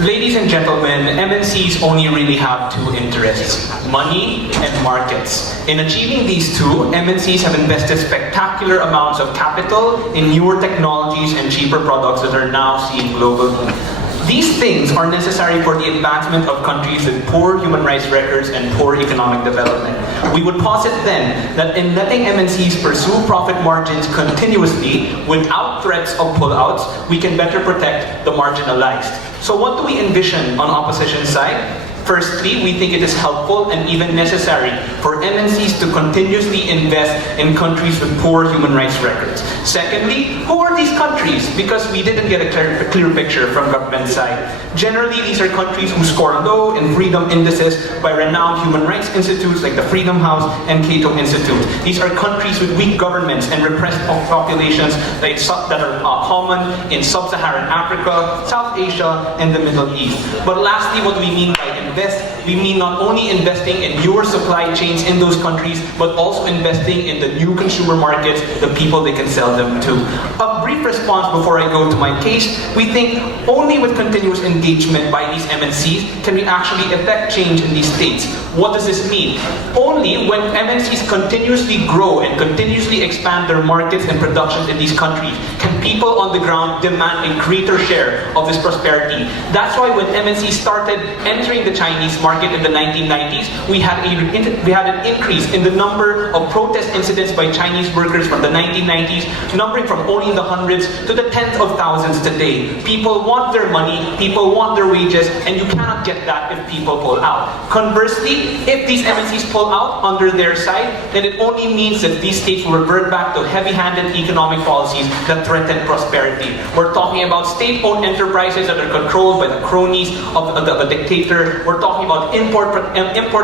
Ladies and gentlemen, MNCs only really have two interests: money and markets. In achieving these two, MNCs have invested spectacular amounts of capital in newer technologies and cheaper products that are now seen globally. These things are necessary for the advancement of countries with poor human rights records and poor economic development. We would posit then that in letting MNCs pursue profit margins continuously without threats of pullouts, we can better protect the marginalized. So what do we envision on opposition side? Firstly, we think it is helpful and even necessary for MNCs to continuously invest in countries with poor human rights records. Secondly, who are these countries? Because we didn't get a clear picture from government side. Generally, these are countries who score low in freedom indices by renowned human rights institutes like the Freedom House and Cato Institute. These are countries with weak governments and repressed populations that are common in sub-Saharan Africa, South Asia, and the Middle East. But lastly, what we mean by we mean not only investing in newer supply chains in those countries, but also investing in the new consumer markets, the people they can sell them to. A brief response before I go to my case: we think only with continuous engagement by these MNCs can we actually effect change in these states. What does this mean? Only when MNCs continuously grow and continuously expand their markets and productions in these countries can people on the ground demand a greater share of this prosperity. That's why when MNCs started entering the Chinese market in the 1990s, we had an increase in the number of protest incidents by Chinese workers from the 1990s, numbering from only the hundreds to the tens of thousands today. People want their money, people want their wages, and you cannot get that if people pull out. Conversely, if these MNCs pull out under their side, then it only means that these states will revert back to heavy-handed economic policies that threaten prosperity. We're talking about state-owned enterprises that are controlled by the cronies of the dictator. We're talking about import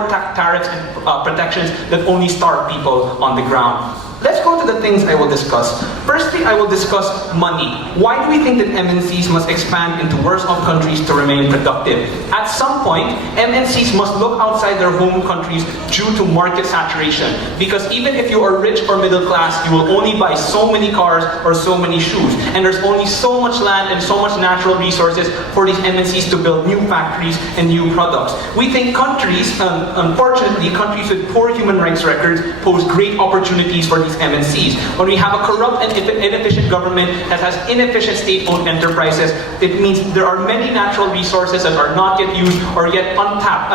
tariffs and protections that only starve people on the ground. Let's go to the things I will discuss. Firstly, I will discuss money. Why do we think that MNCs must expand into worse-off countries to remain productive? At some point, MNCs must look outside their home countries due to market saturation. Because even if you are rich or middle class, you will only buy so many cars or so many shoes. And there's only so much land and so much natural resources for these MNCs to build new factories and new products. We think countries, unfortunately, countries with poor human rights records pose great opportunities for these MNCs. When we have a corrupt and inefficient government that has inefficient state-owned enterprises, it means there are many natural resources that are not yet used or yet untapped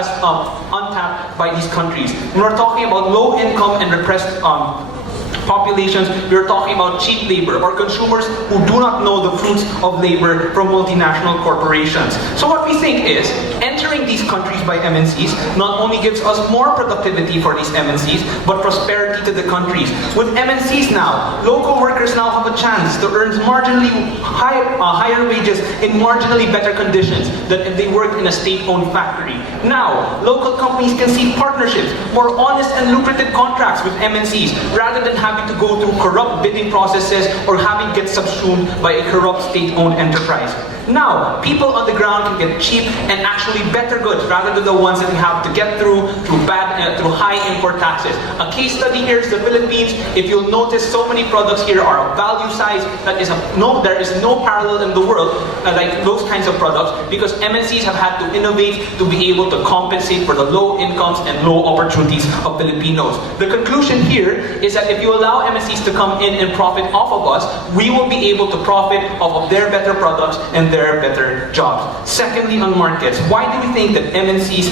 by these countries. When we're talking about low income and repressed populations, we're talking about cheap labor or consumers who do not know the fruits of labor from multinational corporations. So what we think is, entering these countries by MNCs not only gives us more productivity for these MNCs, but prosperity to the countries. With MNCs now, local workers now have a chance to earn marginally higher wages in marginally better conditions than if they worked in a state-owned factory. Now, local companies can seek partnerships, more honest and lucrative contracts with MNCs, rather than having to go through corrupt bidding processes or having get subsumed by a corrupt state-owned enterprise. Now, people on the ground can get cheap and actually better goods rather than the ones that we have to get through high import taxes. A case study here is the Philippines. If you'll notice, so many products here are of value size that there is no parallel in the world like those kinds of products, because MNCs have had to innovate to be able to compensate for the low incomes and low opportunities of Filipinos. The conclusion here is that if you allow MNCs to come in and profit off of us, we will be able to profit off of their better products and their better jobs. Secondly, on markets, why do we think that MNCs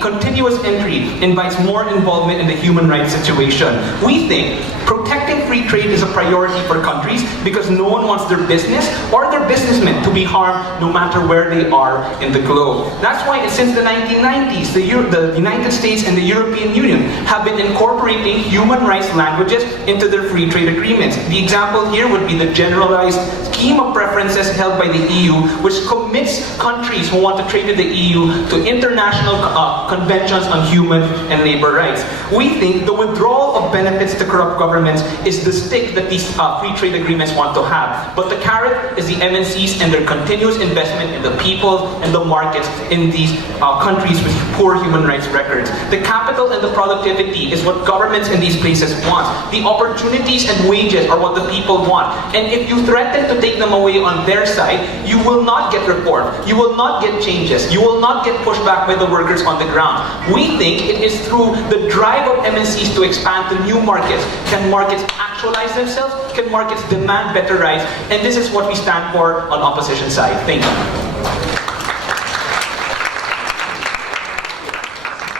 continuous entry, invites more involvement in the human rights situation? We think protecting free trade is a priority for countries because no one wants their business or their businessmen to be harmed no matter where they are in the globe. That's why since the 1990s, the United States and the European Union have been incorporating human rights languages into their free trade agreements. The example here would be the Generalized Scheme of Preferences held by the EU, which commits countries who want to trade with the EU to international conventions on human and labor rights. We think the withdrawal of benefits to corrupt governments is is the stick that these free trade agreements want to have. But the carrot is the MNCs and their continuous investment in the people and the markets in these countries with poor human rights records. The capital and the productivity is what governments in these places want. The opportunities and wages are what the people want. And if you threaten to take them away on their side, you will not get reform. You will not get changes. You will not get pushed back by the workers on the ground. We think it is through the drive of MNCs to expand to new markets. Can markets actualize themselves? Can markets demand better rights? And this is what we stand for on opposition side. Thank you.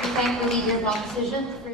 We thank the leader of opposition for